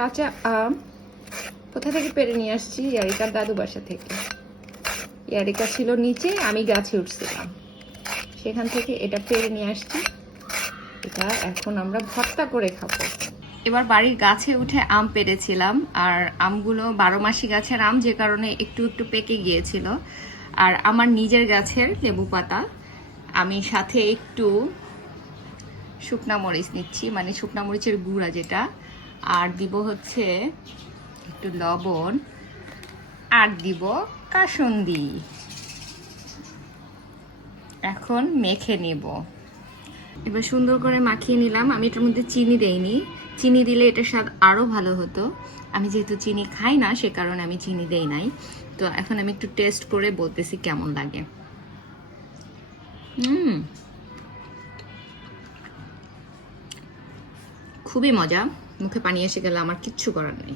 কাঁচা আম কোথা থেকে পেরে নিয়ে আসছি? ইয়ারিকার দাদু বাসা থেকে। ইয়ারিকা ছিল নিচে, আমি গাছে উঠছিলাম, সেখান থেকে এটা পেরে নিয়ে আসছি। এটা এখন আমরা ভর্তা করে খাবো। এবার বাড়ির গাছে উঠে আম পেড়েছিলাম, আর আমগুলো 12 মাসি গাছের আম, যে কারণে একটু একটু পেকে গিয়েছিল। আর আমার নিজের গাছের লেবু পাতা, আমি সাথে একটু শুকনা মরিচ নিচ্ছি, মানে শুকনা মরিচের গুঁড়া যেটা, আর দিব হচ্ছে একটু লবণ, আর দিব কাসুন্দি। এখন মেখে নেব। এবার সুন্দর করে মাখিয়ে নিলাম। আমি এটার মধ্যে চিনি দেইনি, চিনি দিলে এটার স্বাদ আরও ভালো হতো। আমি যেহেতু চিনি খাই না, সে কারণে আমি চিনি দেই নাই। তো এখন আমি একটু টেস্ট করে বলতেছি কেমন লাগে। খুবই মজা, মুখে পানি এসে গেলে আমার কিচ্ছু করার নেই।